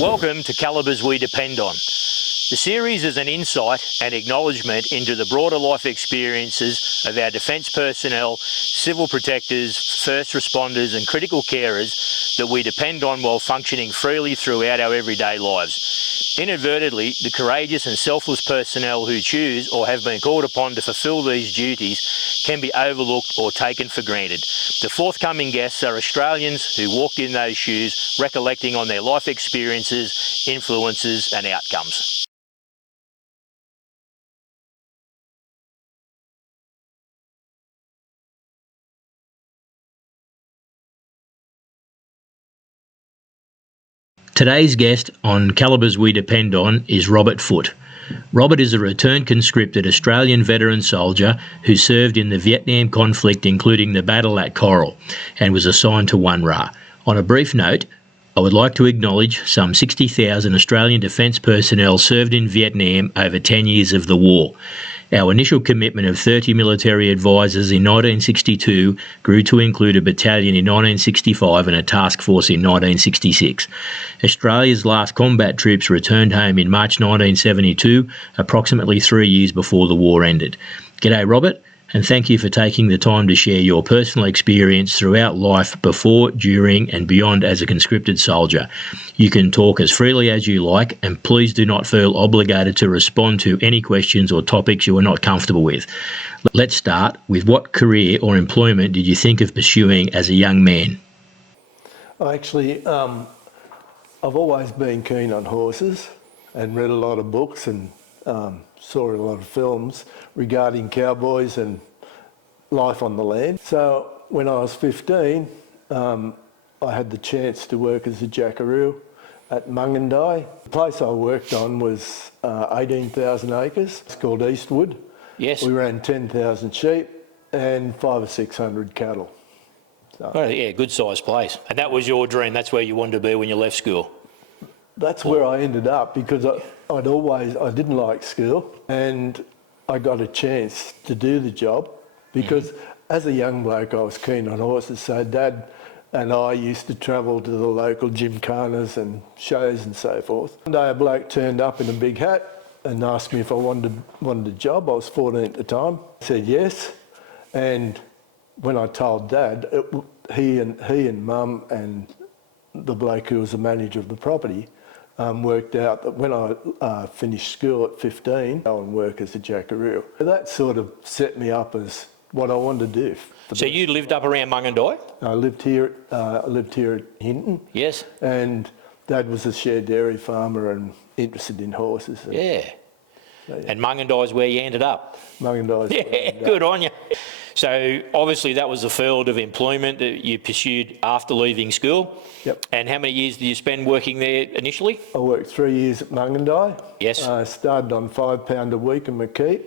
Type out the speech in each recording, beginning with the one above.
Welcome to Calibers We Depend On. The series is an insight and acknowledgement into the broader life experiences of our defence personnel, civil protectors, first responders and critical carers that we depend on while functioning freely throughout our everyday lives. Inadvertently, the courageous and selfless personnel who choose or have been called upon to fulfil these duties can be overlooked or taken for granted. The forthcoming guests are Australians who walked in those shoes, recollecting on their life experiences, influences and outcomes. Today's guest on Calibers We Depend On is Robert Foote. Robert is a returned conscripted Australian veteran soldier who served in the Vietnam conflict, including the battle at Coral, and was assigned to 1RA. On a brief note, I would like to acknowledge some 60,000 Australian defence personnel served in Vietnam over 10 years of the war. Our initial commitment of 30 military advisors in 1962 grew to include a battalion in 1965 and a task force in 1966. Australia's last combat troops returned home in March 1972, approximately 3 years before the war ended. G'day, Robert, and thank you for taking the time to share your personal experience throughout life before, during and beyond as a conscripted soldier. You can talk as freely as you like, and please do not feel obligated to respond to any questions or topics you are not comfortable with. Let's start with what career or employment did you think of pursuing as a young man? Actually, I've always been keen on horses and read a lot of books and saw a lot of films regarding cowboys and life on the land. So when I was 15, I had the chance to work as a jackaroo at Mungandai. The place I worked on was 18,000 acres. It's called Eastwood. Yes. We ran 10,000 sheep and 500 or 600 cattle. So, oh, yeah, good sized place. And that was your dream, that's where you wanted to be when you left school? That's where I ended up because I didn't like school, and I got a chance to do the job because as a young bloke I was keen on horses, so Dad and I used to travel to the local gymkhanas and shows and so forth. One day a bloke turned up in a big hat and asked me if I wanted a job. I was 14 at the time. I said yes, and when I told Dad, he and Mum and the bloke who was the manager of the property worked out that when I finished school at 15, I would work as a jackaroo. That sort of set me up as what I wanted to do. So you lived up around Mungandai? I lived here at Hinton. Yes. And Dad was a shared dairy farmer and interested in horses. Yeah. So, yeah. And Mungandai is where you ended up? Mungandai. Yeah, good on you. So obviously that was the field of employment that you pursued after leaving school. Yep. And how many years did you spend working there initially? I worked 3 years at Mungandai. Yes. I started on £5 a week in McKeep.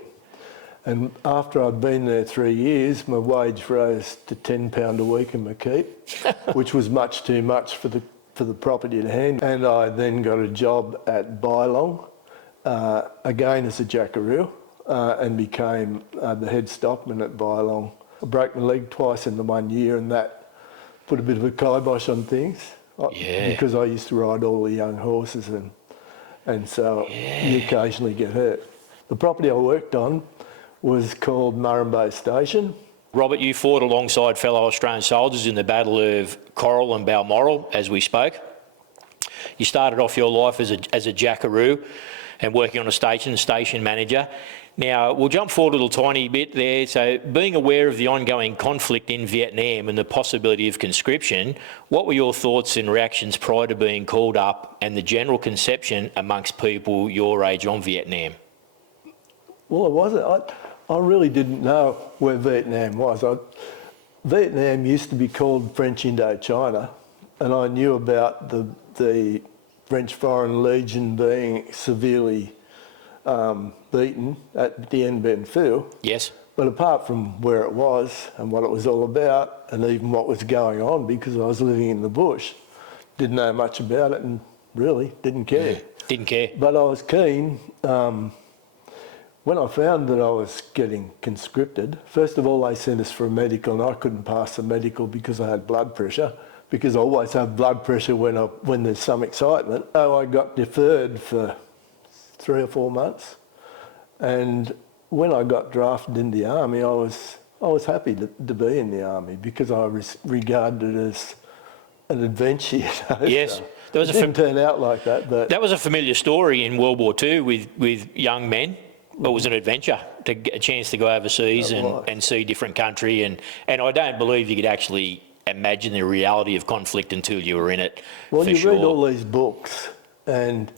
And after I'd been there 3 years, my wage rose to £10 a week in McKeep, which was much too much for the property at hand. And I then got a job at Bylong, again as a jackaroo. And became the head stockman at Bylong. I broke my leg twice in the 1 year, and that put a bit of a kibosh on things. Yeah. Because I used to ride all the young horses, and so you occasionally get hurt. The property I worked on was called Murrumbay Station. Robert, you fought alongside fellow Australian soldiers in the Battle of Coral and Balmoral, as we spoke. You started off your life as a jackaroo and working on a station manager. Now, we'll jump forward a little tiny bit there. So being aware of the ongoing conflict in Vietnam and the possibility of conscription, what were your thoughts and reactions prior to being called up and the general conception amongst people your age on Vietnam? Well, I really didn't know where Vietnam was. Vietnam used to be called French Indochina, and I knew about the French Foreign Legion being severely beaten at Dien Bien Phu. Yes. But apart from where it was and what it was all about, and even what was going on, because I was living in the bush, didn't know much about it and really didn't care. Yeah, didn't care. But I was keen. When I found that I was getting conscripted, first of all they sent us for a medical, and I couldn't pass the medical because I had blood pressure, because I always have blood pressure when there's some excitement. So I got deferred for 3 or 4 months, and when I got drafted in the army, I was happy to be in the army because I regarded it as an adventure. You know? Yes. So it didn't turn out like that, but that was a familiar story in World War II with young men. It was an adventure to get a chance to go overseas and see different country, and I don't believe you could actually imagine the reality of conflict until you were in it. Well, you read all these books, and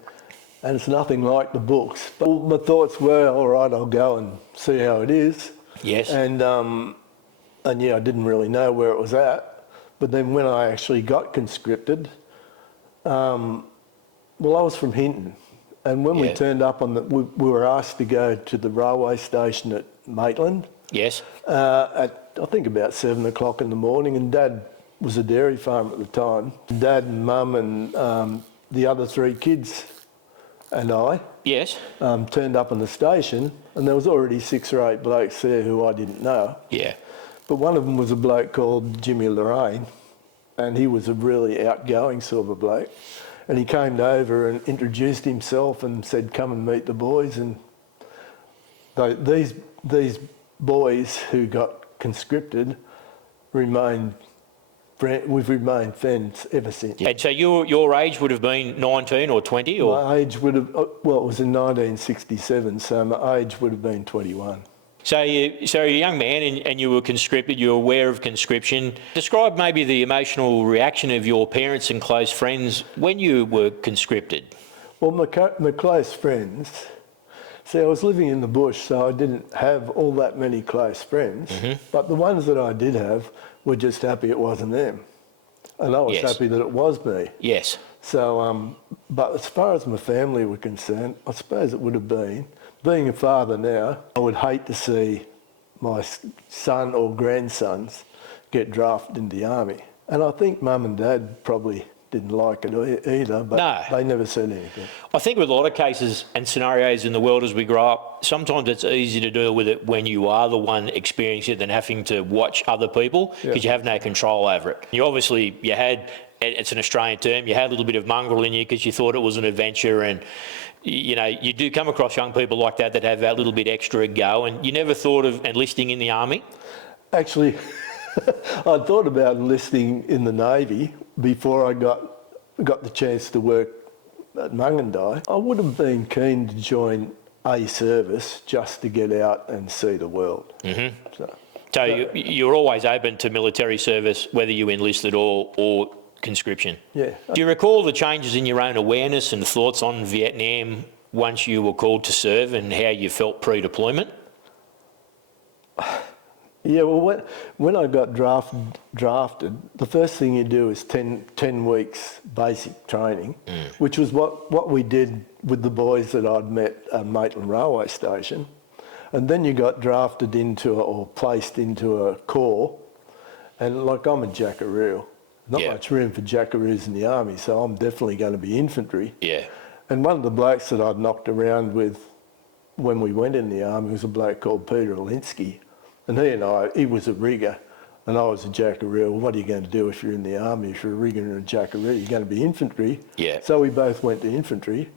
it's nothing like the books. But my thoughts were, all right, I'll go and see how it is. Yes. And yeah, I didn't really know where it was at. But then when I actually got conscripted, well, I was from Hinton. And when we turned up we were asked to go to the railway station at Maitland. Yes. At, I think, about 7 o'clock in the morning, and Dad was a dairy farm at the time. Dad and Mum and the other 3 kids and I turned up on the station, and there was already 6 or 8 blokes there who I didn't know. Yeah. But one of them was a bloke called Jimmy Lorraine, and he was a really outgoing sort of a bloke. And he came over and introduced himself and said, "Come and meet the boys." And these boys who got conscripted we've remained friends ever since. And so your age would have been 19 or 20? Or? My age would have, well, it was in 1967, so my age would have been 21. So you're a young man and you were conscripted, you were aware of conscription. Describe maybe the emotional reaction of your parents and close friends when you were conscripted. Well, my close friends, see, I was living in the bush, so I didn't have all that many close friends, but the ones that I did have were just happy it wasn't them. And I was happy that it was me. Yes. So, but as far as my family were concerned, I suppose it would have been, being a father now, I would hate to see my son or grandsons get drafted in the army. And I think Mum and Dad probably didn't like it either, but they never said anything. I think with a lot of cases and scenarios in the world as we grow up, sometimes it's easier to deal with it when you are the one experiencing it than having to watch other people because you have no control over it. You had, it's an Australian term, you had a little bit of mongrel in you because you thought it was an adventure, and you know, you do come across young people like that have that little bit extra go, and you never thought of enlisting in the army? Actually, I thought about enlisting in the Navy before I got the chance to work at Mungandai. I would have been keen to join a service just to get out and see the world. So you're always open to military service, whether you enlisted or conscription? Yeah. Do you recall the changes in your own awareness and thoughts on Vietnam once you were called to serve and how you felt pre-deployment? Yeah, well, when I got drafted, the first thing you do is 10 weeks basic training, which was what we did with the boys that I'd met at Maitland Railway Station. And then you got drafted into or placed into a corps, and like, I'm a jackaroo. Not much room for jackaroos in the army, so I'm definitely going to be infantry. Yeah. And one of the blokes that I'd knocked around with when we went in the army was a bloke called Peter Alinsky. And he was a rigger and I was a jackaroo. Well, what are you going to do if you're in the army? If you're a rigger and a jackaroo, you're going to be infantry. Yeah. So we both went to infantry,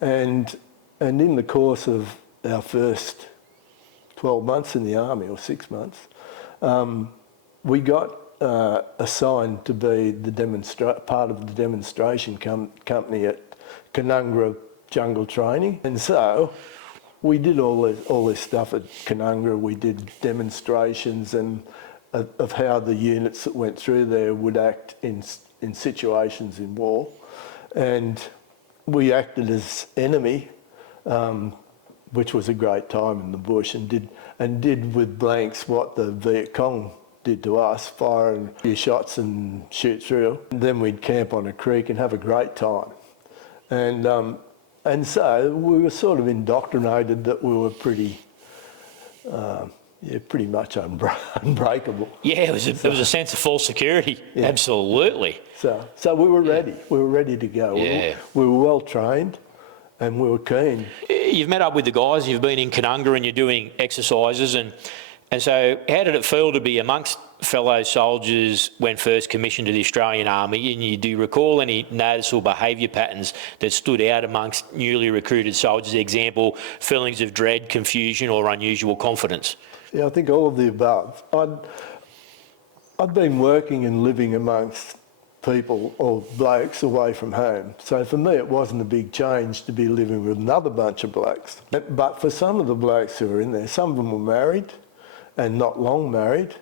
and in the course of our first 12 months in the army, or 6 months, we got assigned to be the part of the demonstration company at Canungra Jungle Training. And so we did all this stuff at Canungra. We did demonstrations and of how the units that went through there would act in situations in war. And we acted as enemy, which was a great time in the bush, and did with blanks what the Viet Cong did to us, firing a few shots and shoot through. And then we'd camp on a creek and have a great time. And so we were sort of indoctrinated that we were pretty much unbreakable. Yeah, it was a sense of false security. Yeah. Absolutely. So we were ready. We were ready to go. Yeah. We were well trained, and we were keen. You've met up with the guys. You've been in Canungra and you're doing exercises, and so how did it feel to be amongst fellow soldiers when first commissioned to the Australian Army, and do you recall any noticeable behaviour patterns that stood out amongst newly recruited soldiers? Example, feelings of dread, confusion or unusual confidence? Yeah, I think all of the above. I'd been working and living amongst people or blokes away from home. So for me, it wasn't a big change to be living with another bunch of blokes. But for some of the blokes who were in there, some of them were married and not long married,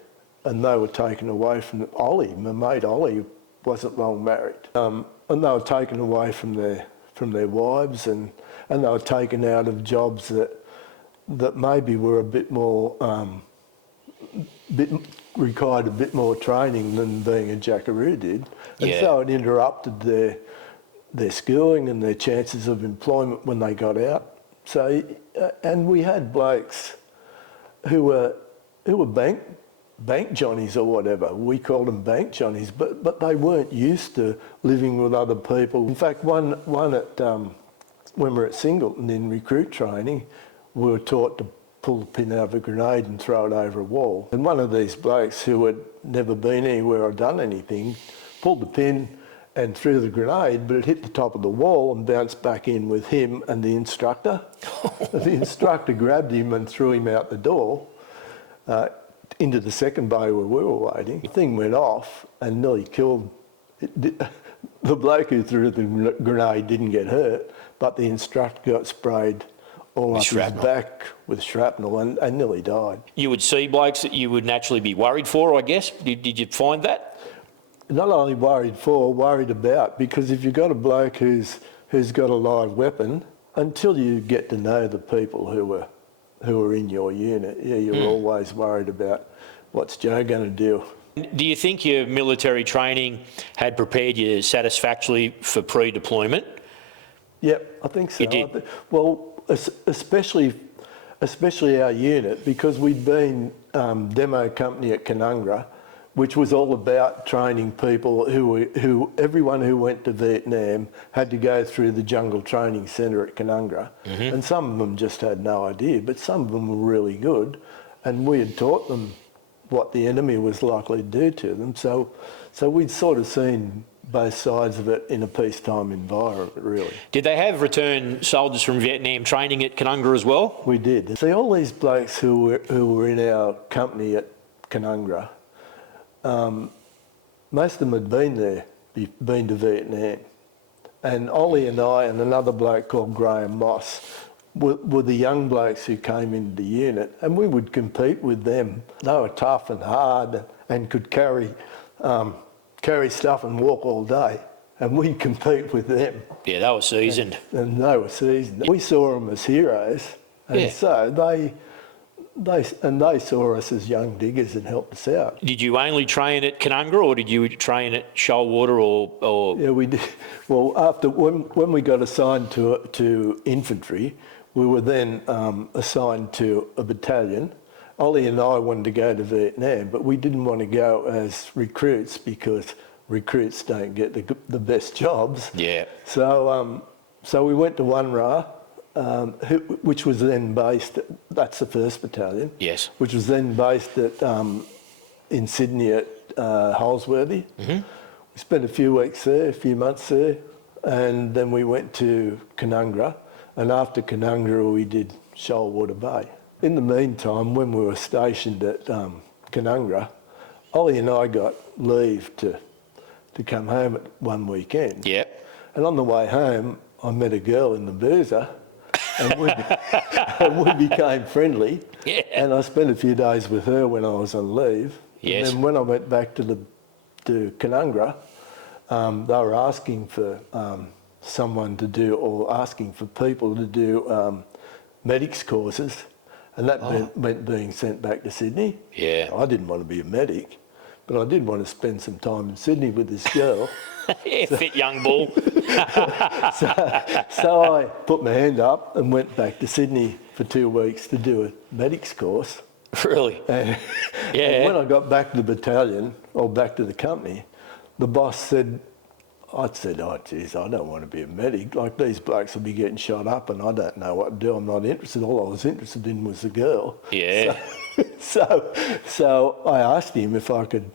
and they were taken away from Ollie. My mate Ollie wasn't long married. And they were taken away from their wives, and they were taken out of jobs that maybe were a bit more, required a bit more training than being a jackaroo did. And so it interrupted their schooling and their chances of employment when they got out. So, and we had blokes who were bank johnnies or whatever. We called them bank johnnies, but they weren't used to living with other people. In fact, one at when we were at Singleton in recruit training, we were taught to pull the pin out of a grenade and throw it over a wall. And one of these blokes who had never been anywhere or done anything pulled the pin and threw the grenade, but it hit the top of the wall and bounced back in with him and the instructor. The instructor grabbed him and threw him out the door into the second bay where we were waiting. The thing went off and nearly killed the bloke who threw the grenade didn't get hurt, but the instructor got sprayed all up his back with shrapnel and nearly died. You would see blokes that you would naturally be worried for, I guess. Did you find that? Not only worried for, worried about, because if you've got a bloke who's got a live weapon, until you get to know the people who are in your unit, you're always worried about what's Joe going to do. Do you think your military training had prepared you satisfactorily for pre-deployment? Yep, I think so. It did? Well, especially our unit, because we'd been demo company at Canungra, which was all about training people everyone who went to Vietnam had to go through the Jungle Training Centre at Canungra. And some of them just had no idea, but some of them were really good, and we had taught them what the enemy was likely to do to them. So we'd sort of seen both sides of it in a peacetime environment, really. Did they have returned soldiers from Vietnam training at Canungra as well? We did. See, all these blokes who were in our company at Canungra, most of them had been to Vietnam. And Ollie and I and another bloke called Graham Moss were the young blokes who came into the unit, and we would compete with them. They were tough and hard and could carry stuff and walk all day, and we'd compete with them. Yeah, they were seasoned. And they were seasoned. We saw them as heroes, and so they saw us as young diggers and helped us out. Did you only train at Canungra, or did you train at Shoalwater or? Yeah, we did. Well, when we got assigned to infantry, we were then assigned to a battalion. Ollie and I wanted to go to Vietnam, but we didn't want to go as recruits because recruits don't get the best jobs. Yeah. So we went to One-Ra, which was then based, that's the 1st Battalion. Yes. Which was then based in Sydney at Holsworthy. We spent a few weeks there, a few months there, and then we went to Canungra, and after Canungra we did Shoalwater Bay. In the meantime, when we were stationed at Canungra, Ollie and I got leave to come home at one weekend. Yep. And on the way home, I met a girl in the boozer, and we became friendly. Yeah. And I spent a few days with her when I was on leave. Yes. And then when I went back to Canungra, they were asking for someone to do, or asking for people to do medics courses. And that meant being sent back to Sydney. Yeah. I didn't want to be a medic, but I did want to spend some time in Sydney with this girl. Yeah, so, fit young bull. so I put my hand up and went back to Sydney for 2 weeks to do a medics course. Really? And when I got back to the battalion, or back to the company, the boss said, I said, oh, geez, I don't want to be a medic. Like, these blokes will be getting shot up and I don't know what to do. I'm not interested. All I was interested in was the girl. Yeah. So I asked him if I could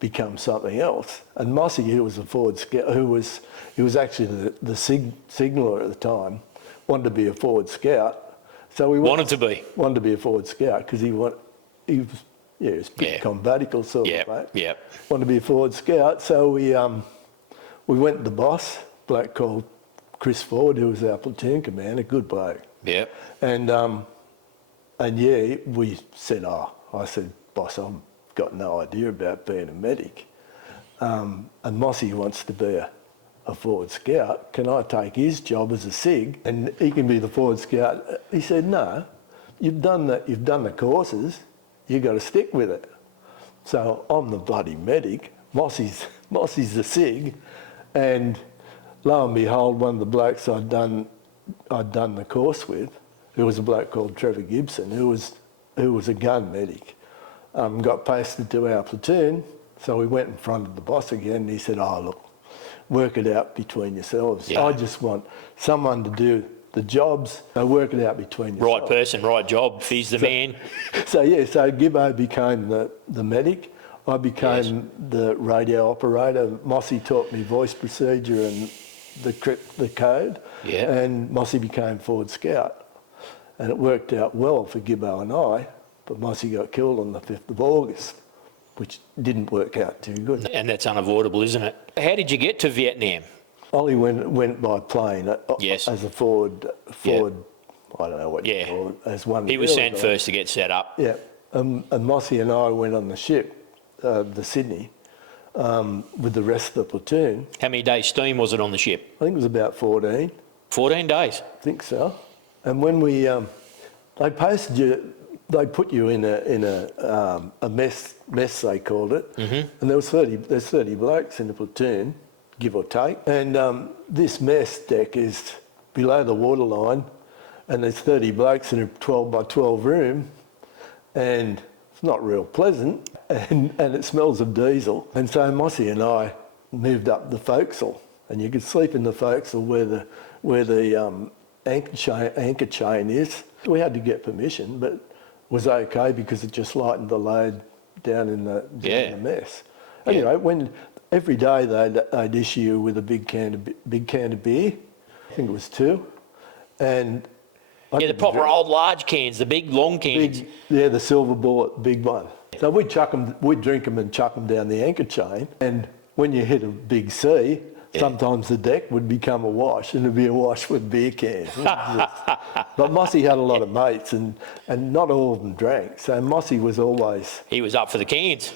become something else. And Mossy, who was a Forward Scout, he was actually the signaller at the time, wanted to be a Forward Scout. So we wanted to be a Forward Scout because he was a bit combatical sort of mate. Yeah. Wanted to be a Forward Scout. So we went to the boss, bloke called Chris Ford, who was our platoon commander, good bloke. Yeah. And we said, I said, boss, I've got no idea about being a medic. And Mossy wants to be a Forward Scout. Can I take his job as a SIG and he can be the Forward Scout? He said, no, you've done the courses, you've got to stick with it. So I'm the bloody medic, Mossy's the SIG, and lo and behold, one of the blokes I'd done the course with, who was a bloke called Trevor Gibson, who was a gun medic, got posted to our platoon. So we went in front of the boss again and he said, oh, look, work it out between yourselves. Yeah. I just want someone to do the jobs, so work it out between yourselves. Right person, right job, he's the man. So Gibbo became the medic. I became the radio operator. Mossy taught me voice procedure and the code. Yeah. And Mossy became Forward Scout. And it worked out well for Gibbo and I, but Mossy got killed on the 5th of August, which didn't work out too good. And that's unavoidable, isn't it? How did you get to Vietnam? Ollie went by plane Yes. as a forward, I don't know what you call it, as one. He was sent first to get set up. Yeah, and Mossy and I went on the ship, the Sydney, with the rest of the platoon. How many days steam was it on the ship? I think it was about 14. 14 days? I think so. And when we, they posted you, they put you in a mess they called it, and there's 30 blokes in the platoon, give or take, and this mess deck is below the waterline, and there's 30 blokes in a 12 by 12 room, and it's not real pleasant, and it smells of diesel. And so Mossy and I moved up the forecastle, and you could sleep in the forecastle where the anchor chain is. We had to get permission, but it was okay because it just lightened the load down in the mess. Anyway, every day they'd issue you with a big can of beer. I think it was 2, and The proper old large cans, the big long cans. The silver bullet, big one. So we'd drink them and chuck them down the anchor chain, and when you hit a big sea, sometimes the deck would become a wash, and it'd be a wash with beer cans. But Mossy had a lot of mates, and not all of them drank. So Mossy was always... He was up for the cans.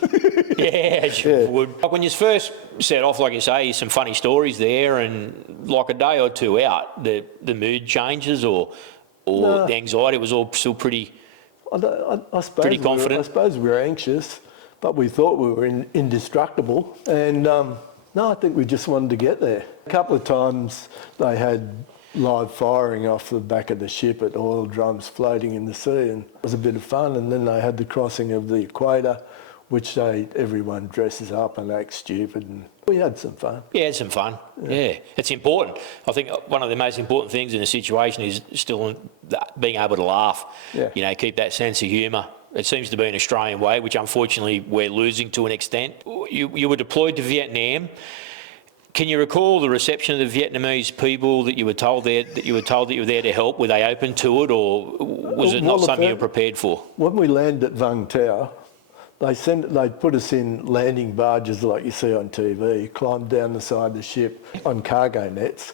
As you would. Like when you first set off, like you say, some funny stories there, and like a day or two out, the mood changes or the anxiety was all still pretty... I suppose pretty confident. I suppose we were anxious, but we thought we were indestructible. And I think we just wanted to get there. A couple of times they had live firing off the back of the ship at oil drums floating in the sea, and it was a bit of fun. And then they had the crossing of the equator, which everyone dresses up and acts stupid, and we had some fun. Yeah, had some fun. Yeah, it's important. I think one of the most important things in a situation is still being able to laugh. Yeah. Keep that sense of humour. It seems to be an Australian way, which unfortunately we're losing to an extent. You were deployed to Vietnam. Can you recall the reception of the Vietnamese people that you were told you were there to help? Were they open to it, or was it not something you were prepared for? When we landed at Vung Tau, they put us in landing barges like you see on TV, climbed down the side of the ship on cargo nets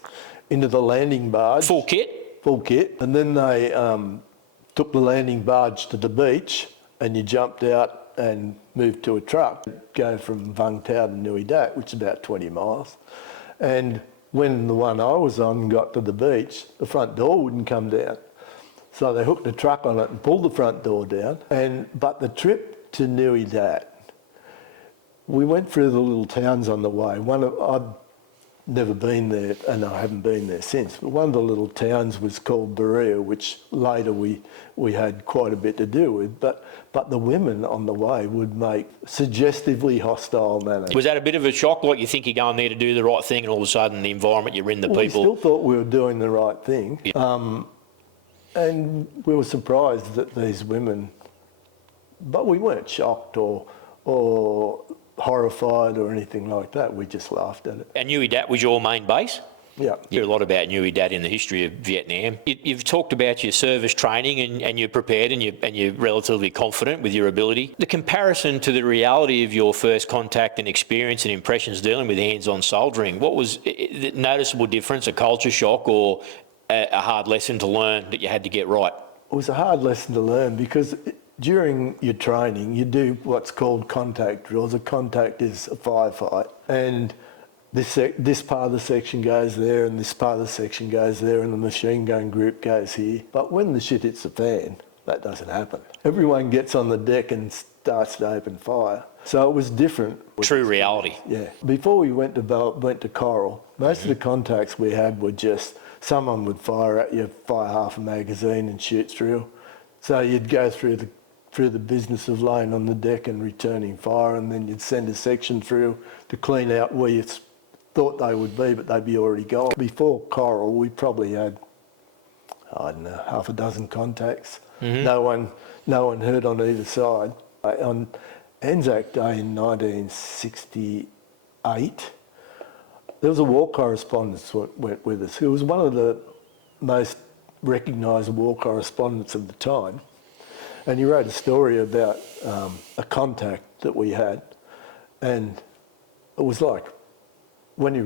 into the landing barge. Full kit? Full kit. And then they took the landing barge to the beach, and you jumped out and moved to a truck, go from Vung Tau to Nui Dat, which is about 20 miles. And when the one I was on got to the beach, the front door wouldn't come down. So they hooked a truck on it and pulled the front door down. But the trip to Nui Dat, we went through the little towns on the way. One never been there, and I haven't been there since. But one of the little towns was called Berea, which later we had quite a bit to do with. But the women on the way would make suggestively hostile manners. Was that a bit of a shock? Like, you think you're going there to do the right thing, and all of a sudden the environment you're in, the people... We still thought we were doing the right thing. Yeah. And we were surprised that these women... But we weren't shocked or horrified or anything like that. We just laughed at it. And Nui Dat was your main base? Yeah. You hear a lot about Nui Dat in the history of Vietnam. You've talked about your service training, and you're prepared, and you're relatively confident with your ability. The comparison to the reality of your first contact and experience and impressions dealing with hands-on soldiering, what was the noticeable difference, a culture shock or a hard lesson to learn that you had to get right? It was a hard lesson to learn because during your training, you do what's called contact drills. A contact is a firefight, and this part of the section goes there, and this part of the section goes there, and the machine gun group goes here. But when the shit hits the fan, that doesn't happen. Everyone gets on the deck and starts to open fire. So it was different. True reality. Yeah. Before we went to Coral, most of the contacts we had were just someone would fire at you, fire half a magazine and shoot through. So you'd go through the business of laying on the deck and returning fire, and then you'd send a section through to clean out where you thought they would be, but they'd be already gone. Before Coral, we probably had, I don't know, half a dozen contacts. Mm-hmm. No one hurt on either side. On Anzac Day in 1968, there was a war correspondent who went with us, who was one of the most recognised war correspondents of the time. And he wrote a story about a contact that we had, and it was like, when he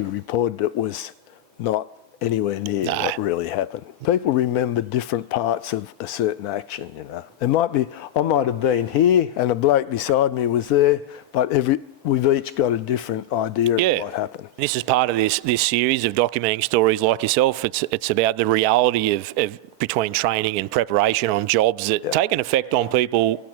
reported it was not anywhere near what really happened. People remember different parts of a certain action, you know. I might have been here and a bloke beside me was there, but we've each got a different idea of what happened. This is part of this series of documenting stories like yourself. It's about the reality of between training and preparation on jobs that take an effect on people,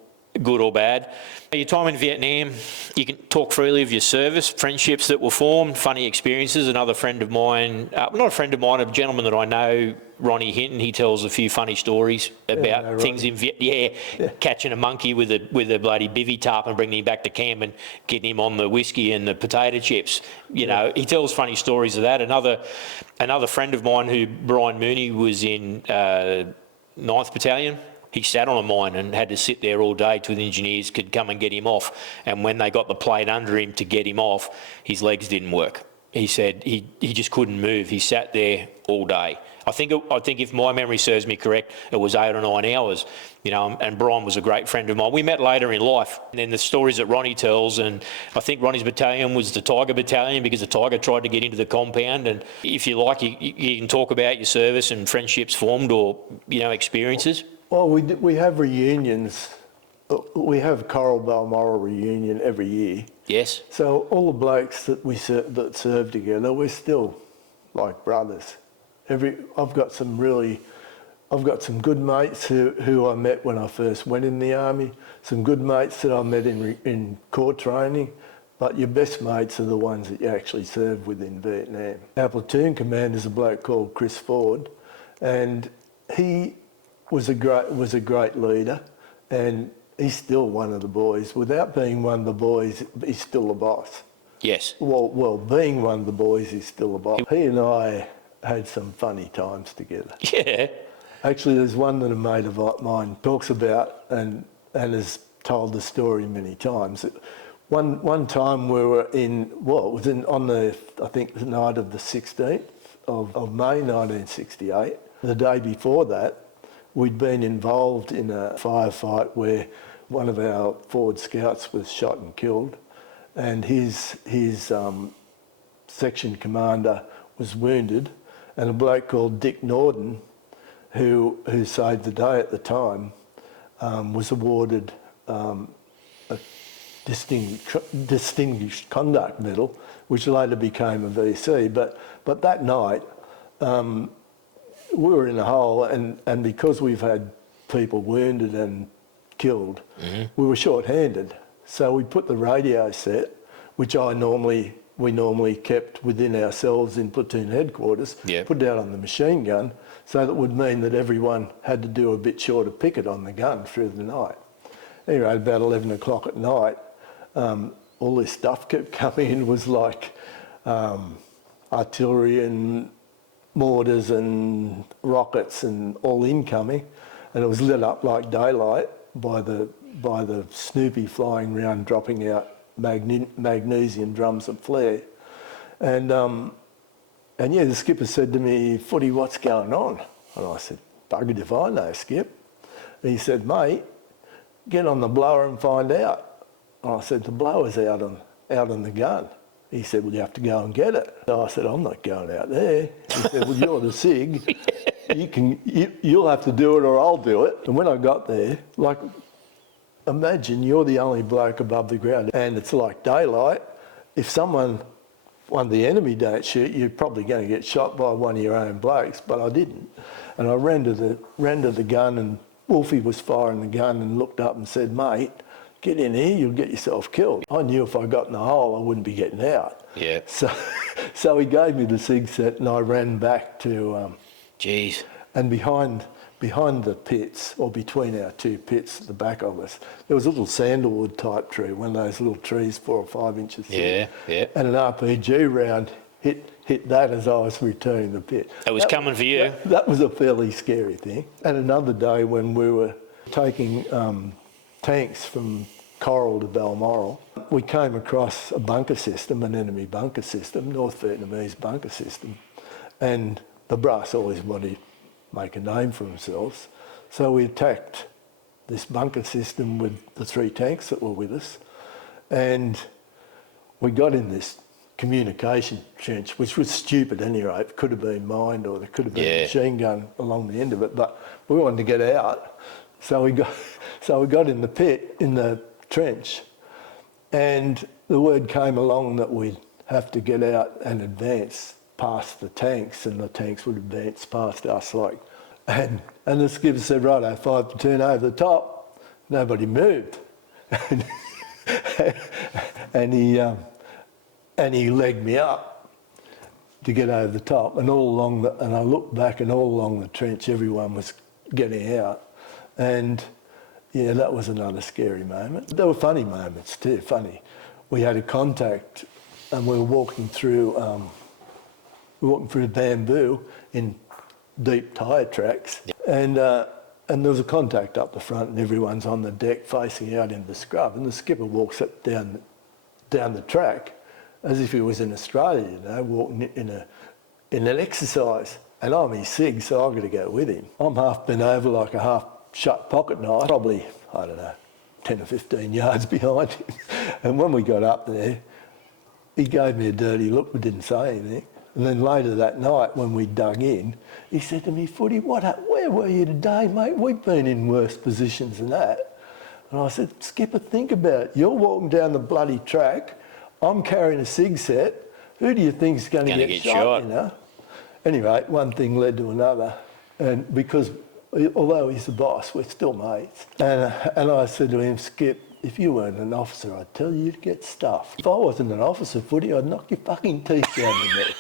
good or bad. Your time in Vietnam, you can talk freely of your service, friendships that were formed, funny experiences. Another friend of mine, not a friend of mine, a gentleman that I know, Ronnie Hinton, he tells a few funny stories about things in Vietnam. Catching a monkey with a bloody bivvy tarp and bringing him back to camp and getting him on the whiskey and the potato chips. You know, he tells funny stories of that. Another friend of mine, who Brian Mooney, was in 9th Battalion. He sat on a mine and had to sit there all day till the engineers could come and get him off. And when they got the plate under him to get him off, his legs didn't work. He said he just couldn't move. He sat there all day. I think if my memory serves me correct, it was 8 or 9 hours. You know, and Brian was a great friend of mine. We met later in life. And then the stories that Ronnie tells, and I think Ronnie's battalion was the Tiger Battalion because the Tiger tried to get into the compound. And if you like, you can talk about your service and friendships formed, or, you know, experiences. Well, we have reunions. We have Coral Balmoral reunion every year. Yes. So all the blokes that serve together, we're still like brothers. I've got some good mates who I met when I first went in the army. Some good mates that I met in corps training. But your best mates are the ones that you actually serve with in Vietnam. Our platoon commander's a bloke called Chris Ford, and he was a great leader, and he's still one of the boys. Without being one of the boys, he's still the boss. Yes. Well, being one of the boys, he's still the boss. He and I had some funny times together. Yeah. Actually, there's one that a mate of mine talks about and has told the story many times. One time we were on the night of the 16th of May 1968. The day before that, we'd been involved in a firefight where one of our forward scouts was shot and killed, and his section commander was wounded, and a bloke called Dick Norden, who saved the day at the time, was awarded a distinguished conduct medal, which later became a VC. But that night, we were in a hole, and because we've had people wounded and killed, we were short-handed. So we put the radio set, which I normally we normally kept within ourselves in platoon headquarters, Yep. put out on the machine gun, so that would mean that everyone had to do a bit shorter picket on the gun through the night. Anyway, about 11 o'clock at night, all this stuff kept coming in. It was like artillery and mortars and rockets and all incoming, and it was lit up like daylight by the Snoopy flying around dropping out magnesium drums of flare. And yeah, the skipper said to me, "Footy, what's going on?" And I said, "Buggered if I know, Skip." And he said, "Mate, get on the blower and find out." And I said, "The blower's out on the gun." He said, "Well, you have to go and get it." So I said, "I'm not going out there." He said, "Well, you're the SIG. You'll have to do it or I'll do it." And when I got there, like, imagine you're the only bloke above the ground and it's like daylight. If one of the enemy don't shoot, you're probably going to get shot by one of your own blokes, but I didn't. And I ran to the gun, and Wolfie was firing the gun and looked up and said, "Mate, get in here, you'll get yourself killed." I knew if I got in the hole, I wouldn't be getting out. Yeah. So he gave me the SIG set and I ran back to... Jeez. And behind the pits, or between our two pits at the back of us, there was a little sandalwood type tree, one of those little trees 4 or 5 inches thick. Yeah, yeah. And an RPG round hit that as I was returning the pit. It was coming for you. That was a fairly scary thing. And another day when we were taking tanks from Coral to Balmoral, we came across a bunker system, an enemy bunker system, North Vietnamese bunker system, and the brass always wanted to make a name for themselves. So we attacked this bunker system with the 3 tanks that were with us, and we got in this communication trench, which was stupid anyway. It could have been mined or there could have been a machine gun along the end of it, but we wanted to get out. So we got in the pit, in the trench, and the word came along that we'd have to get out and advance past the tanks, and the tanks would advance past us and the skipper said, "Righto, 5 platoon over the top." Nobody moved. and he legged me up to get over the top, and I looked back, and all along the trench everyone was getting out, and yeah, that was another scary moment. There were funny moments too, funny. We had a contact and we were walking through bamboo in deep tyre tracks, and there was a contact up the front, and everyone's on the deck facing out into the scrub, and the skipper walks up down the track as if he was in Australia, you know, walking in an exercise. And I'm his SIG, so I've got to go with him. I'm half bent over like a half shut pocket knife, probably, I don't know, 10 or 15 yards behind him. And when we got up there, he gave me a dirty look but didn't say anything. And then later that night, when we dug in, he said to me, "Footy, where were you today, mate? We've been in worse positions than that." And I said, "Skipper, think about it. You're walking down the bloody track. I'm carrying a SIG set. Who do you think's going to get shot, you know?" Anyway, one thing led to another. And because, although he's the boss, we're still mates. And I said to him, "Skip, if you weren't an officer, I'd tell you to get stuffed. If I wasn't an officer, Footy, I'd knock your fucking teeth down your neck."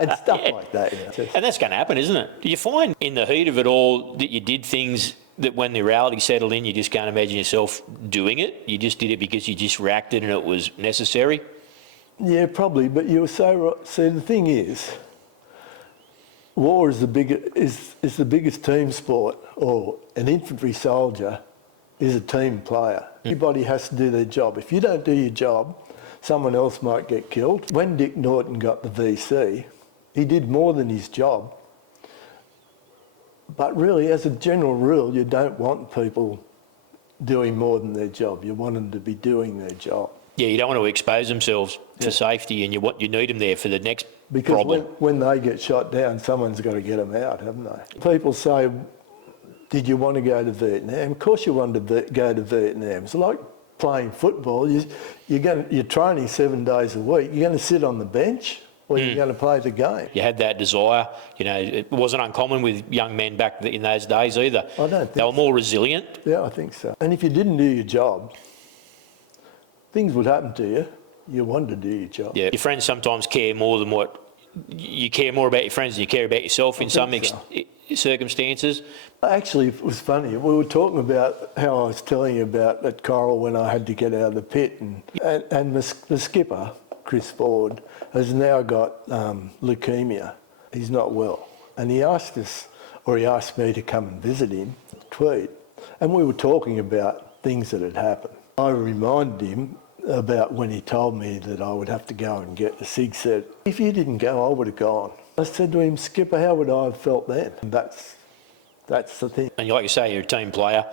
And stuff like that. You know. And that's going to happen, isn't it? Do you find in the heat of it all that you did things that when the reality settled in, you just can't imagine yourself doing it? You just did it because you just reacted and it was necessary? Yeah, probably, but you were so right. See, the thing is, war is the biggest team sport, or an infantry soldier is a team player. Everybody has to do their job. If you don't do your job, someone else might get killed. When Dick Norton got the VC, he did more than his job. But really, as a general rule, you don't want people doing more than their job. You want them to be doing their job. Yeah, you don't want to expose themselves to safety, and you need them there for the next problem. Because when they get shot down, someone's got to get them out, haven't they? People say, "Did you want to go to Vietnam?" Of course you wanted to go to Vietnam. It's like playing football. You're training 7 days a week. You're going to sit on the bench, or you're going to play the game. You had that desire. You know, it wasn't uncommon with young men back in those days either. I don't think they were more resilient. Yeah, I think so. And if you didn't do your job, things would happen to you. You want to do your job. Yeah, your friends sometimes care more than what you care more about your friends than you care about yourself in some circumstances. Actually, it was funny. We were talking about how I was telling you about at Coral when I had to get out of the pit, and the skipper, Chris Ford, has now got leukemia. He's not well, and he asked me to come and visit him at Tweed, and we were talking about things that had happened. I reminded him about when he told me that I would have to go and get the SIG said, if you didn't go, I would have gone. I said to him, Skipper, how would I have felt then? And that's the thing. And like you say, you're a team player.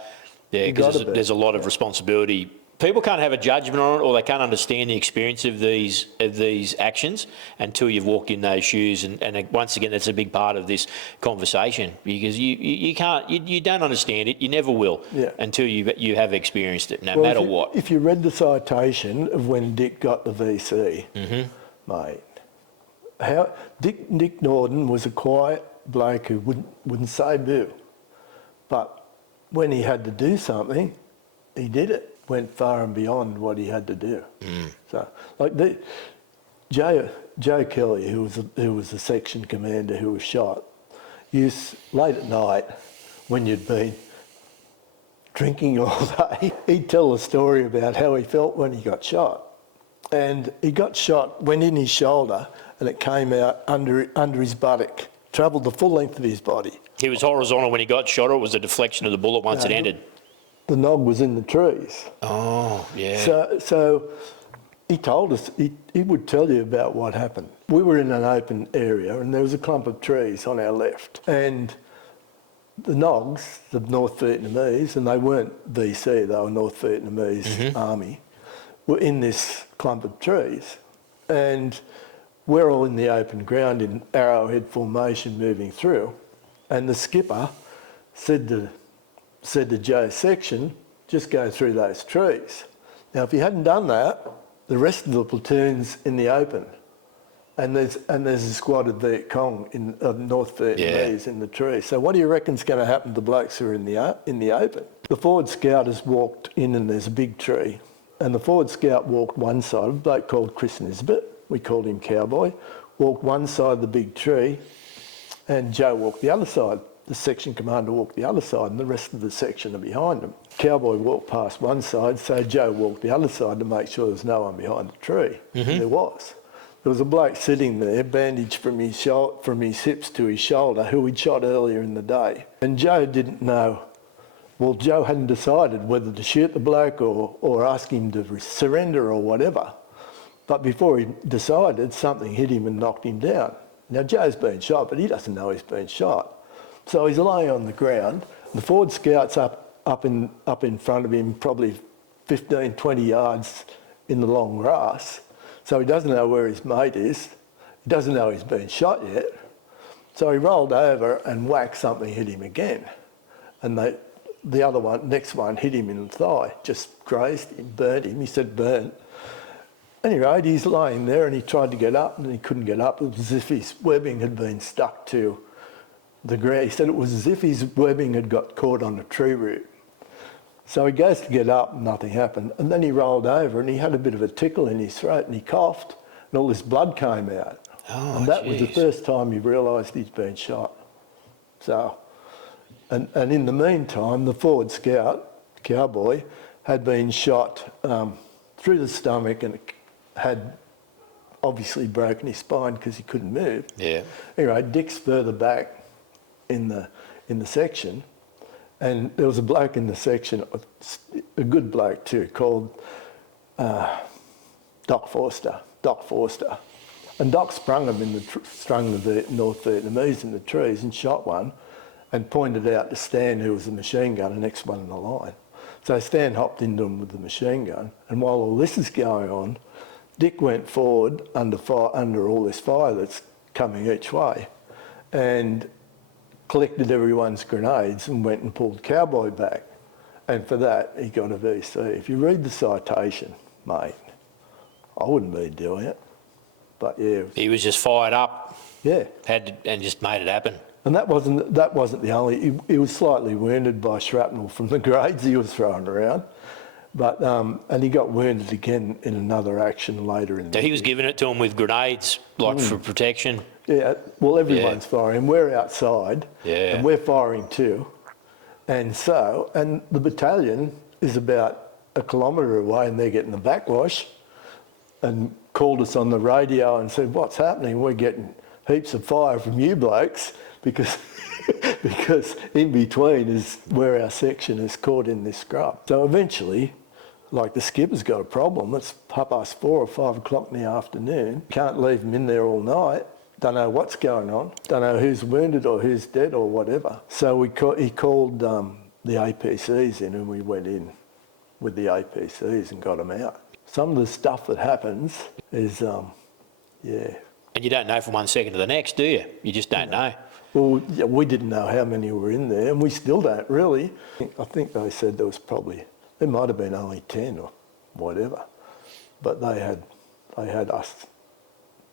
Yeah, because there's a lot of responsibility. People can't have a judgment on it, or they can't understand the experience of these actions until you've walked in those shoes. And once again, that's a big part of this conversation, because you don't understand it. You never will until you have experienced it, no matter what. If you read the citation of when Dick got the VC, mate, Dick Norden was a quiet bloke who wouldn't say boo, but when he had to do something, he did it. Went far and beyond what he had to do. So, like Joe Kelly, who was the section commander who was shot, used late at night when you'd been drinking all day, he'd tell a story about how he felt when he got shot. And he got shot, went in his shoulder, and it came out under his buttock, travelled the full length of his body. He was horizontal when he got shot, or it was the deflection of the bullet once it ended? The nog was in the trees. Oh, yeah. So he told us, he would tell you about what happened. We were in an open area and there was a clump of trees on our left. And the Nogs, the North Vietnamese, and they weren't VC, they were North Vietnamese army, were in this clump of trees. And we're all in the open ground in arrowhead formation moving through. And the skipper said to Joe's section, just go through those trees. Now, if he hadn't done that, the rest of the platoon's in the open, and there's a squad of Viet Cong of North Vietnamese in the trees. So what do you reckon's going to happen to the blokes who are in the open? The forward scout has walked in, and there's a big tree, and the forward scout walked one side. A bloke called Chris Nisbet, we called him Cowboy, walked one side of the big tree, and Joe walked the other side. The section commander walked the other side and the rest of the section are behind him. Cowboy walked past one side, so Joe walked the other side to make sure there's no one behind the tree. And there was. There was a bloke sitting there, bandaged from his hips to his shoulder, who he'd shot earlier in the day. And Joe didn't know. Well, Joe hadn't decided whether to shoot the bloke or ask him to surrender or whatever. But before he decided, something hit him and knocked him down. Now, Joe's been shot, but he doesn't know he's been shot. So he's laying on the ground. The forward scout's up in front of him, probably 15, 20 yards in the long grass. So he doesn't know where his mate is. He doesn't know he's been shot yet. So he rolled over and whacked, something hit him again. And the other one, next one, hit him in the thigh, just grazed him, burnt him. He said burnt. Anyway, he's lying there and he tried to get up and he couldn't get up. It was as if his webbing had been stuck to the ground. He said it was as if his webbing had got caught on a tree root. So he goes to get up and nothing happened. And then he rolled over and he had a bit of a tickle in his throat and he coughed and all this blood came out. Oh, and that was the first time he realised he'd been shot. So, and in the meantime, the forward scout, Cowboy, had been shot through the stomach and had obviously broken his spine because he couldn't move. Yeah. Anyway, Dick's further back in the section, and there was a bloke in the section, a good bloke too, called Doc Forster. And Doc sprung the North Vietnamese in the trees and shot one and pointed out to Stan, who was the machine gun, the next one in the line. So Stan hopped into him with the machine gun, and while all this is going on, Dick went forward under all this fire that's coming each way and collected everyone's grenades and went and pulled Cowboy back. And for that, he got a VC. If you read the citation, mate, I wouldn't be doing it. But yeah. He was just fired up. Yeah. And just made it happen. And that wasn't the only, he was slightly wounded by shrapnel from the grades he was throwing around. But and he got wounded again in another action later in the So he was year. giving it to him with grenades, like for protection. Yeah, well, everyone's firing. We're outside, Yeah. and we're firing too. And the battalion is about a kilometre away, and they're getting the backwash, and called us on the radio and said, "What's happening? We're getting heaps of fire from you blokes because because in between is where our section is caught in this scrub." So eventually, like the skipper's got a problem. It's 4:30 or 5 o'clock in the afternoon. Can't leave them in there all night. Don't know what's going on. Don't know who's wounded or who's dead or whatever. So he called the APCs in, and we went in with the APCs and got them out. Some of the stuff that happens is, yeah. And you don't know from 1 second to the next, do you? You just don't know. Well, yeah, we didn't know how many were in there, and we still don't really. I think they said there might have been only 10 or whatever, but they had us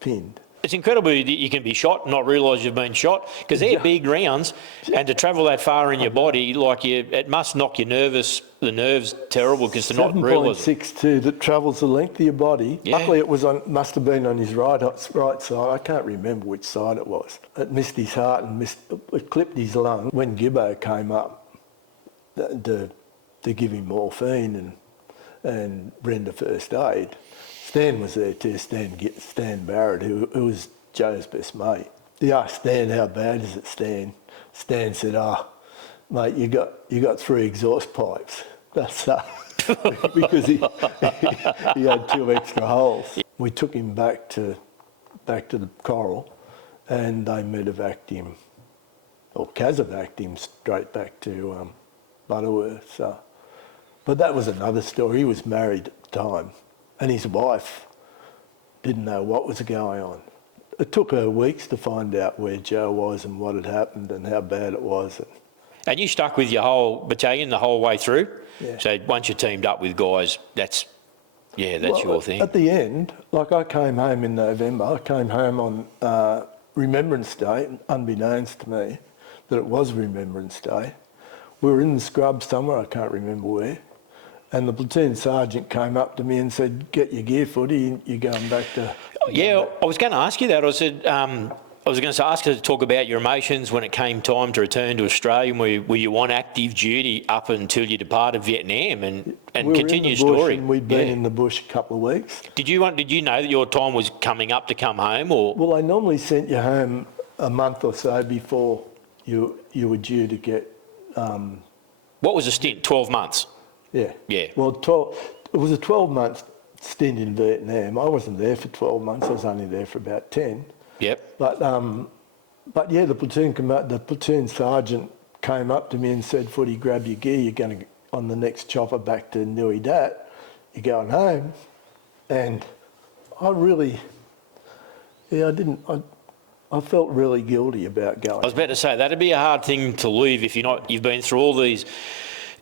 pinned. It's incredible that you can be shot and not realise you've been shot, because they're big rounds, and to travel that far in your body, it must knock the nerves terrible, because to not realise. 7.62 that travels the length of your body. Yeah. Luckily, must have been on his right side. I can't remember which side it was. It missed his heart and it clipped his lung. When Gibbo came up to give him morphine and render first aid, Stan was there too, Stan Barrett, who was Joe's best mate. He asked Stan, "How bad is it, Stan?" Stan said, "Mate, you got 3 exhaust pipes." That's because he had 2 extra holes. We took him back to the Coral, and they medevaced him, or casevaced him straight back to Butterworth. So, but that was another story. He was married at the time, and his wife didn't know what was going on. It took her weeks to find out where Joe was and what had happened and how bad it was. And you stuck with your whole battalion the whole way through? Yeah. So once you teamed up with guys, that's your thing. At the end, like I came home in November. I came home on Remembrance Day, unbeknownst to me that it was Remembrance Day. We were in the scrub somewhere, I can't remember where. And the platoon sergeant came up to me and said, "Get your gear, Footy, you're going back to..." Yeah, I was going to ask you that. I said, I was going to ask you to talk about your emotions when it came time to return to Australia. Were you on active duty up until you departed Vietnam, and continue your story? And we'd been in the bush a couple of weeks. Did you know that your time was coming up to come home, or? Well, I normally sent you home a month or so before you were due to get... What was the stint? 12 months? Yeah. Yeah. Well, it was a 12-month stint in Vietnam. I wasn't there for 12 months. I was only there for about 10. Yep. But yeah, the platoon sergeant came up to me and said, "Footy, grab your gear. You're going to on the next chopper back to Nui Dat. You're going home." And I really, I felt really guilty about going. I was about to say that'd be a hard thing to leave if you've been through all these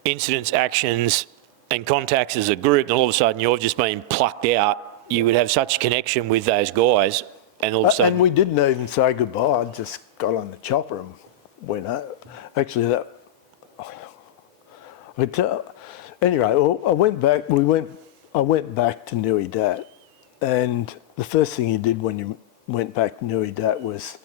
incidents, actions, and contacts as a group, and all of a sudden you've just been plucked out. You would have such a connection with those guys, and all of a sudden... And we didn't even say goodbye. I just got on the chopper and went home. Actually, anyway, I went back. I went back to Nui Dat, and the first thing you did when you went back to Nui Dat was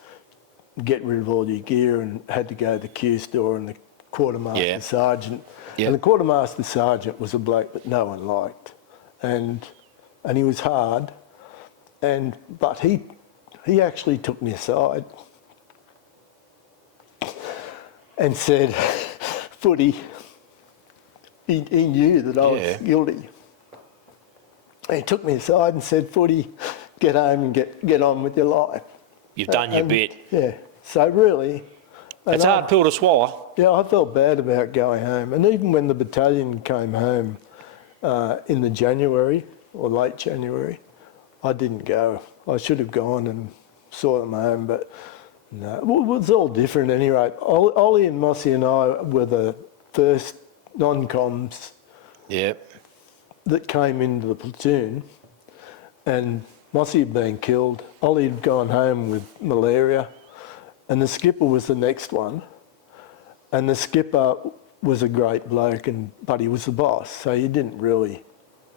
get rid of all your gear, and had to go to the Q store, and the quartermaster sergeant. Yep. And the quartermaster sergeant was a bloke that no one liked, and he was hard, but he actually took me aside and said, "Footy," he knew that I was guilty. And he took me aside and said, "Footy, get home and get on with your life. You've done your bit." Yeah. So really... It's a hard pill to swallow. Yeah, I felt bad about going home. And even when the battalion came home in the January or late January, I didn't go. I should have gone and saw them home, but no. It was all different anyway. Ollie and Mossy and I were the first non-coms that came into the platoon, and Mossy had been killed. Ollie had gone home with malaria, and the skipper was the next one. And the skipper was a great bloke, but he was the boss, so you didn't really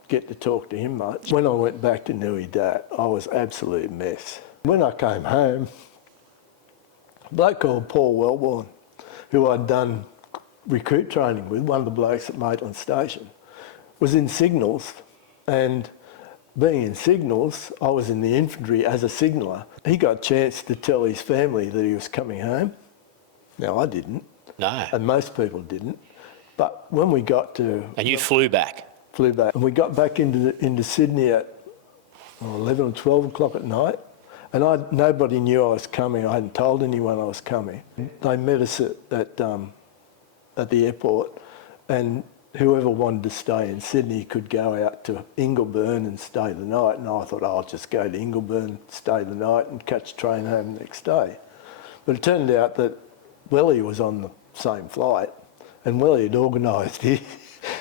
get to talk to him much. When I went back to Nui Dat, I was an absolute mess. When I came home, a bloke called Paul Wellborn, who I'd done recruit training with, one of the blokes at Maitland Station, was in signals, and being in signals, I was in the infantry as a signaller. He got a chance to tell his family that he was coming home. Now, I didn't. No. And most people didn't. But when we got to... And you flew back? Flew back. And we got back into Sydney at 11 or 12 o'clock at night. And nobody knew I was coming. I hadn't told anyone I was coming. They met us at the airport, and whoever wanted to stay in Sydney could go out to Ingleburn and stay the night. And I thought, I'll just go to Ingleburn, stay the night and catch a train home the next day. But it turned out that Welly was on the same flight, and Welly had organised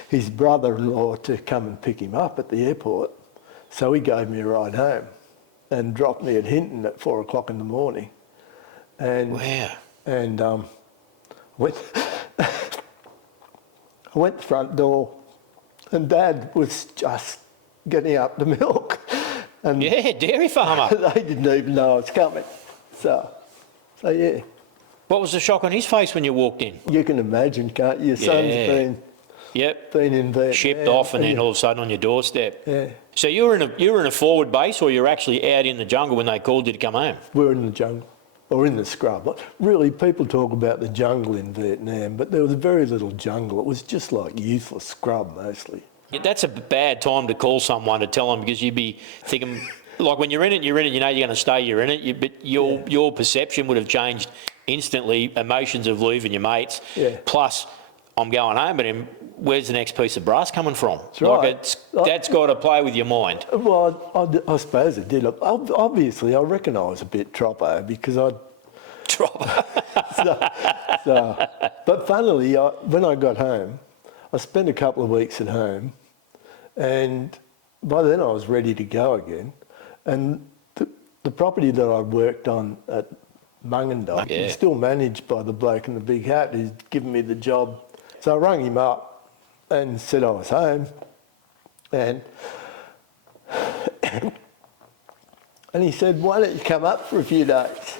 his brother-in-law to come and pick him up at the airport. So he gave me a ride home and dropped me at Hinton at 4 o'clock in the morning. And, wow. And went... I went to the front door, and Dad was just getting up the milk. And yeah, dairy farmer. they didn't even know I was coming. So yeah. What was the shock on his face when you walked in? You can imagine, can't you? Your son's been in Vietnam. Shipped off, and then all of a sudden on your doorstep. Yeah. So you were in a forward base, or you're actually out in the jungle when they called you to come home? We were in the jungle. Or in the scrub. Really, people talk about the jungle in Vietnam, but there was very little jungle. It was just like useless scrub mostly. Yeah, that's a bad time to call someone to tell them, because you'd be thinking, like when you're in it, you know you're going to stay, you're in it, but your perception would have changed instantly, emotions of leaving your mates, plus I'm going home, but where's the next piece of brass coming from? That's right. That's got to play with your mind. Well, I suppose it did. Obviously, I reckon I was a bit troppo because I'd... Troppo? But funnily, when I got home, I spent a couple of weeks at home, and by then I was ready to go again. And the property that I worked on at Mungandok is still managed by the bloke in the big hat who's given me the job. So I rang him up and said I was home, and he said, why don't you come up for a few days?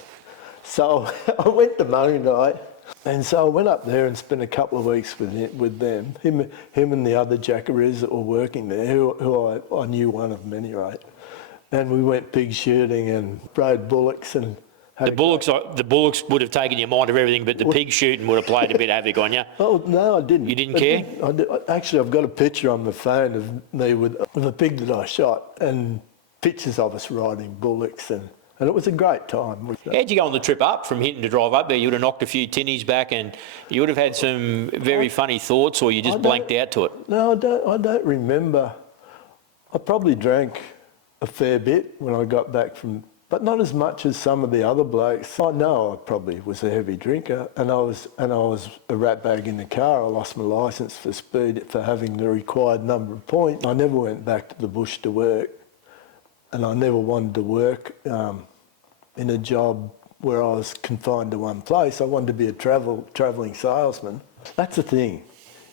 So I went to Mungandok, and so I went up there and spent a couple of weeks with them, him and the other jackaroos that were working there, who I knew one of them anyway. And we went pig shooting and rode bullocks and... The bullocks would have taken your mind of everything, but the pig shooting would have played a bit of havoc on you. Oh, no, I didn't. You didn't care? Actually, I've got a picture on my phone of me with a pig that I shot, and pictures of us riding bullocks, and it was a great time. How'd you go on the trip up from Hinton to drive up there? You would have knocked a few tinnies back, and you would have had some very funny thoughts, or you just blanked out to it? No, I don't remember. I probably drank a fair bit when I got back from... But not as much as some of the other blokes. I know I probably was a heavy drinker, and I was a rat bag in the car. I lost my licence for speed for having the required number of points. I never went back to the bush to work, and I never wanted to work in a job where I was confined to one place. I wanted to be a travelling salesman. That's the thing.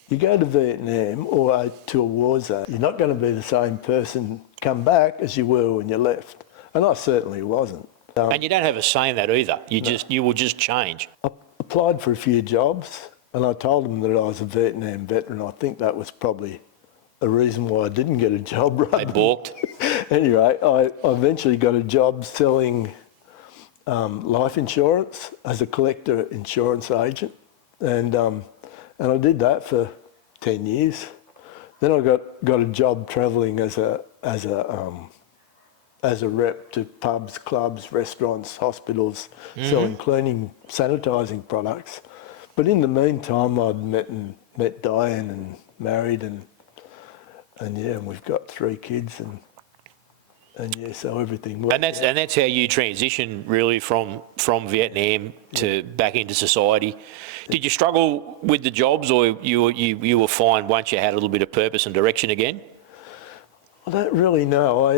You go to Vietnam or to a war zone, you're not going to be the same person come back as you were when you left. And I certainly wasn't. And you don't have a say in that either. You will just change. I applied for a few jobs, and I told them that I was a Vietnam veteran. I think that was probably a reason why I didn't get a job. They balked. Anyway, I eventually got a job selling life insurance as a collector insurance agent, and I did that for 10 years. Then I got a job travelling as a rep to pubs, clubs, restaurants, hospitals, selling cleaning, sanitising products. But in the meantime, I'd met Diane and married, and we've got 3 kids, and so everything worked. And that's how you transition really from Vietnam to back into society. Did you struggle with the jobs, or you were fine once you had a little bit of purpose and direction again? I don't really know.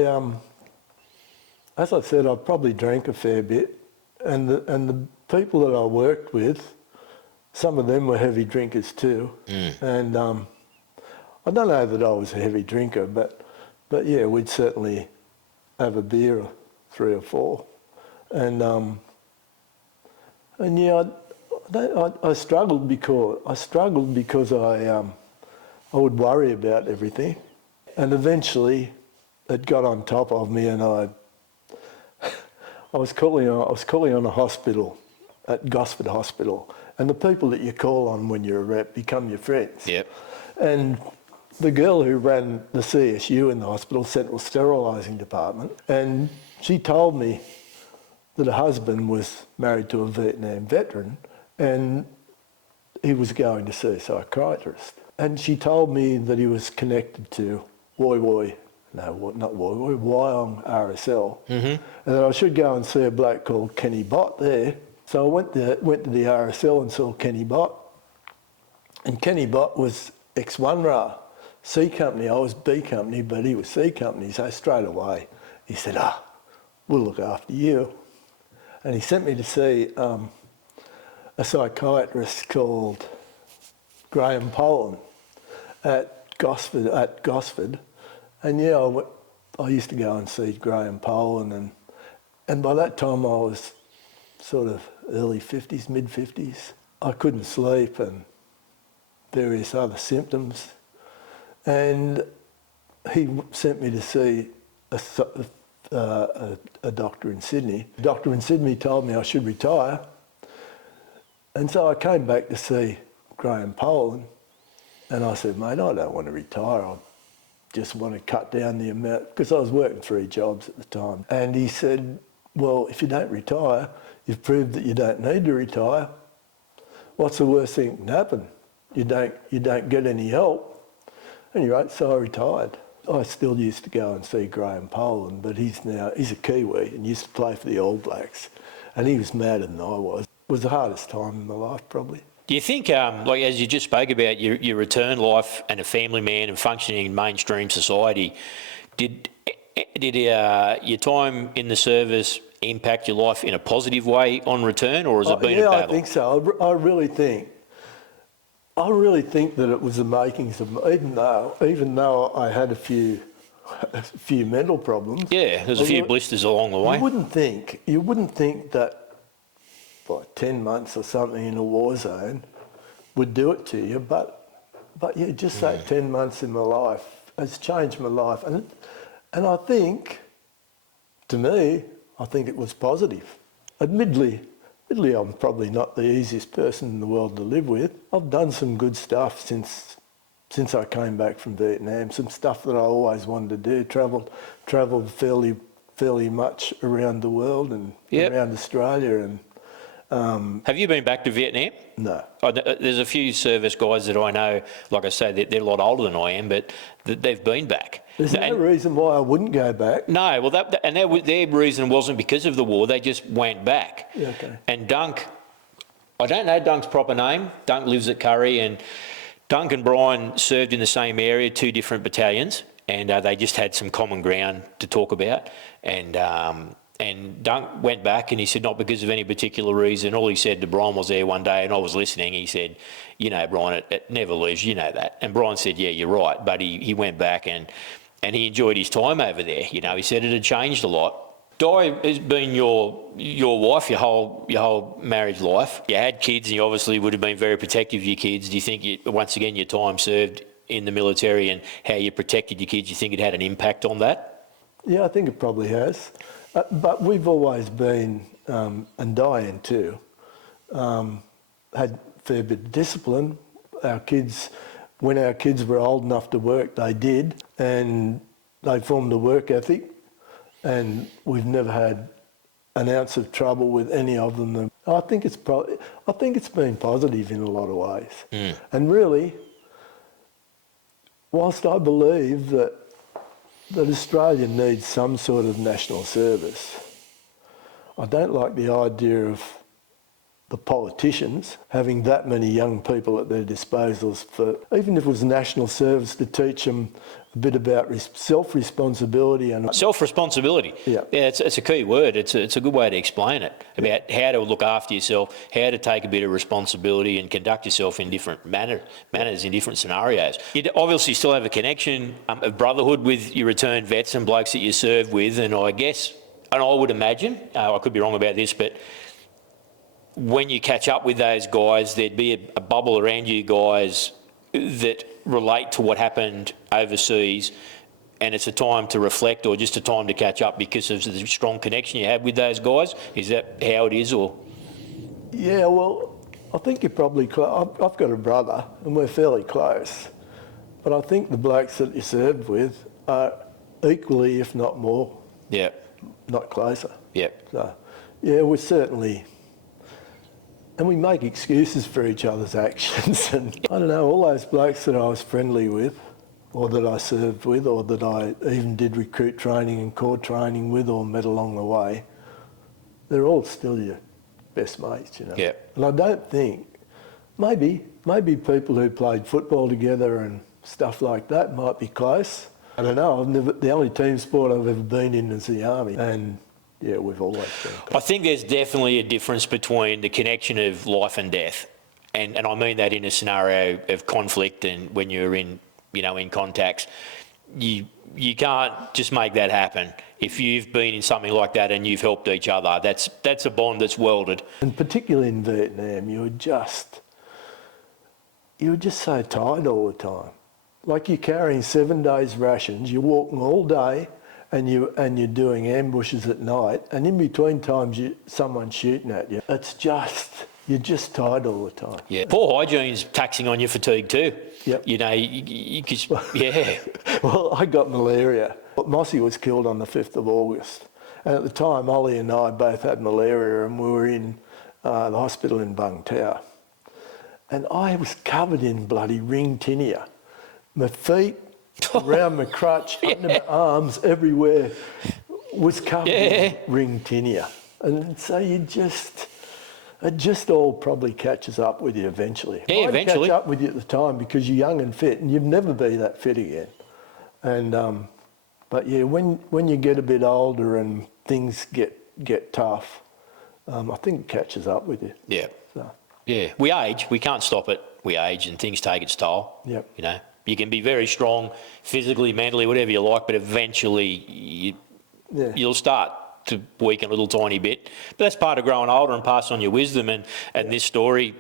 As I said, I probably drank a fair bit, and the people that I worked with some of them were heavy drinkers too. And I don't know that I was a heavy drinker, but yeah, we'd certainly have a beer or 3 or 4. And yeah, I struggled because I would worry about everything, and eventually it got on top of me, and I was calling on a hospital at Gosford Hospital, and the people that you call on when you're a rep become your friends. Yep. And the girl who ran the CSU in the hospital, Central Sterilising Department, and she told me that her husband was married to a Vietnam veteran and he was going to see a psychiatrist. And she told me that he was connected to Wyong RSL, and that I should go and see a bloke called Kenny Bott there. So I went to the RSL and saw Kenny Bott, and Kenny Bott was ex-1RA, C Company. I was B Company, but he was C Company. So straight away he said, we'll look after you. And he sent me to see a psychiatrist called Graham Poland at Gosford. And yeah, I used to go and see Graham Poland, and by that time I was sort of early 50s, mid 50s. I couldn't sleep and various other symptoms. And he sent me to see a doctor in Sydney. The doctor in Sydney told me I should retire. And so I came back to see Graham Poland, and I said, mate, I don't want to retire. I just want to cut down the amount, because I was working 3 jobs at the time. And he said, well, if you don't retire, you've proved that you don't need to retire. What's the worst thing that can happen? You don't get any help. And you're right, so I retired. I still used to go and see Graham Poland, but he's a Kiwi and used to play for the All Blacks, and he was madder than I was. It was the hardest time in my life, probably. Do you think, like as you just spoke about, your return life and a family man and functioning in mainstream society, did your time in the service impact your life in a positive way on return, or has it been a battle? Yeah, I think so. I really think that it was the makings of, even though I had a few mental problems. Yeah, there's a few blisters along the way. You wouldn't think that 10 months or something in a war zone would do it to you, but yeah, just that 10 months in my life has changed my life, and I think, to me, I think it was positive. Admittedly, I'm probably not the easiest person in the world to live with. I've done some good stuff since I came back from Vietnam. Some stuff that I always wanted to do. Travelled fairly much around the world and around Australia. And have you been back to Vietnam? No. There's a few service guys that I know. Like I say, they're a lot older than I am, but they've been back. There's no reason why I wouldn't go back. No, well, their reason wasn't because of the war. They just went back. Yeah, okay. And Dunk, I don't know Dunk's proper name. Dunk lives at Curry, and Dunk and Brian served in the same area, 2 different battalions, and they just had some common ground to talk about. And Dunk went back, and he said not because of any particular reason. All he said to Brian was there one day, and I was listening. He said, you know, Brian, it never leaves, you know that. And Brian said, yeah, you're right. But he went back and he enjoyed his time over there. You know, he said it had changed a lot. Di has been your wife, your whole marriage life. You had kids, and you obviously would have been very protective of your kids. Do you think, once again, your time served in the military and how you protected your kids, you think it had an impact on that? Yeah, I think it probably has. But we've always been, and Diane too, had a fair bit of discipline. When our kids were old enough to work, they did, and they formed a work ethic, and we've never had an ounce of trouble with any of them. I think it's been positive in a lot of ways. And really, whilst I believe that Australia needs some sort of national service, I don't like the idea of the politicians having that many young people at their disposals for, even if it was national service, to teach them a bit about self-responsibility and self-responsibility. Yeah. It's a key word. It's a good way to explain it, about how to look after yourself, how to take a bit of responsibility and conduct yourself in different manners in different scenarios. You obviously still have a connection of brotherhood with your returned vets and blokes that you served with, and I guess, and I would imagine, I could be wrong about this, but when you catch up with those guys, there'd be a bubble around you guys that relate to what happened overseas, and it's a time to reflect or just a time to catch up because of the strong connection you have with those guys? Is that how it is, or? Yeah, well, I think you're probably close. I've got a brother and we're fairly close, but I think the blokes that you served with are equally, if not more, Yeah. not closer. Yeah. So, yeah, we're certainly, and we make excuses for each other's actions. And I don't know, all those blokes that I was friendly with, or that I served with, or that I even did recruit training and corps training with or met along the way, they're all still your best mates, you know. Yeah. And I don't think, maybe people who played football together and stuff like that might be close. I don't know, the only team sport I've ever been in is the army, and yeah, we've always been close. I think there's definitely a difference between the connection of life and death, and I mean that in a scenario of conflict and when you're in, in contacts. You can't just make that happen. If you've been in something like that and you've helped each other, that's a bond that's welded. And particularly in Vietnam, you were just so tired all the time. Like you're carrying 7 days rations, you're walking all day, and you're doing ambushes at night, and in between times someone's shooting at you. You're just tired all the time. Yeah. Poor hygiene's taxing on your fatigue too. Yep. You could, yeah. Well, I got malaria. Mossy was killed on the 5th of August. And at the time, Ollie and I both had malaria, and we were in the hospital in Bung Tau. And I was covered in bloody ring tinea. My feet, around my crutch, under my arms, everywhere, was covered in ring tinea. And so it just all probably catches up with you eventually. Yeah, It might eventually. catch up with you at the time because you're young and fit, and you'll never be that fit again. And but yeah, when you get a bit older and things get tough, I think it catches up with you. Yeah. So, Yeah. We age. We can't stop it. We age and things take its toll. Yep. You can be very strong physically, mentally, whatever you like, but eventually you'll start to weaken a little tiny bit. But that's part of growing older and pass on your wisdom. And this story,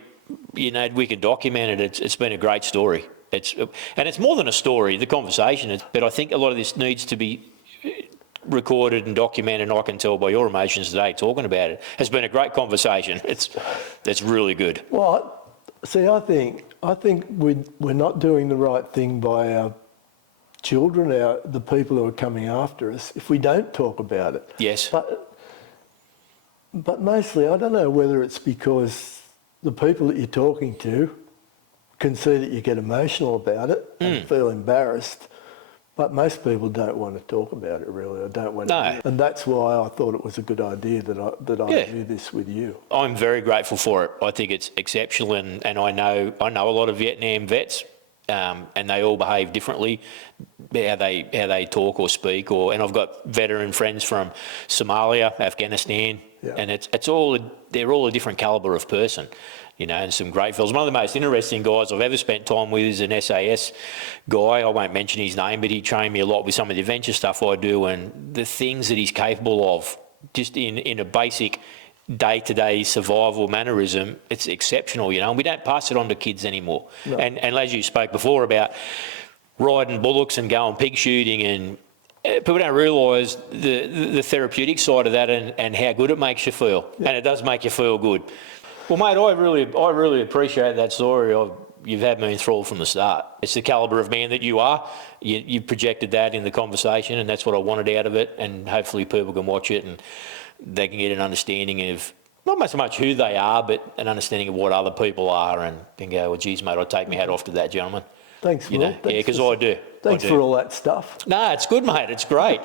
we can document it. It's been a great story. And it's more than a story, the conversation. But I think a lot of this needs to be recorded and documented, and I can tell by your emotions today talking about it. It's been a great conversation. It's really good. well, see, I think we're not doing the right thing by our children, the people who are coming after us, if we don't talk about it. Yes. But mostly, I don't know whether it's because the people that you're talking to can see that you get emotional about it and feel embarrassed, but most people don't want to talk about it really, or don't want to. And that's why I thought it was a good idea that I do this with you. I'm very grateful for it. I think it's exceptional, and I know a lot of Vietnam vets, and they all behave differently, how they talk or speak, and I've got veteran friends from Somalia, Afghanistan, and they're all a different calibre of person, and some great fellas. One of the most interesting guys I've ever spent time with is an SAS guy. I won't mention his name, but he trained me a lot with some of the adventure stuff I do, and the things that he's capable of, just in a basic day-to-day survival mannerism, it's exceptional, and we don't pass it on to kids anymore. No. And as you spoke before about riding bullocks and going pig shooting, and people don't realise the therapeutic side of that and how good it makes you feel. Yeah. And it does make you feel good. Well, mate, I really appreciate that story. You've had me enthralled from the start. It's the calibre of man that you are. You projected that in the conversation, and that's what I wanted out of it. And hopefully people can watch it and they can get an understanding of not so much who they are, but an understanding of what other people are, and go, well, geez, mate, I'll take my hat off to that gentleman. Thanks, Will. Yeah, because I do. Thanks for all that stuff. No, it's good, mate. It's great.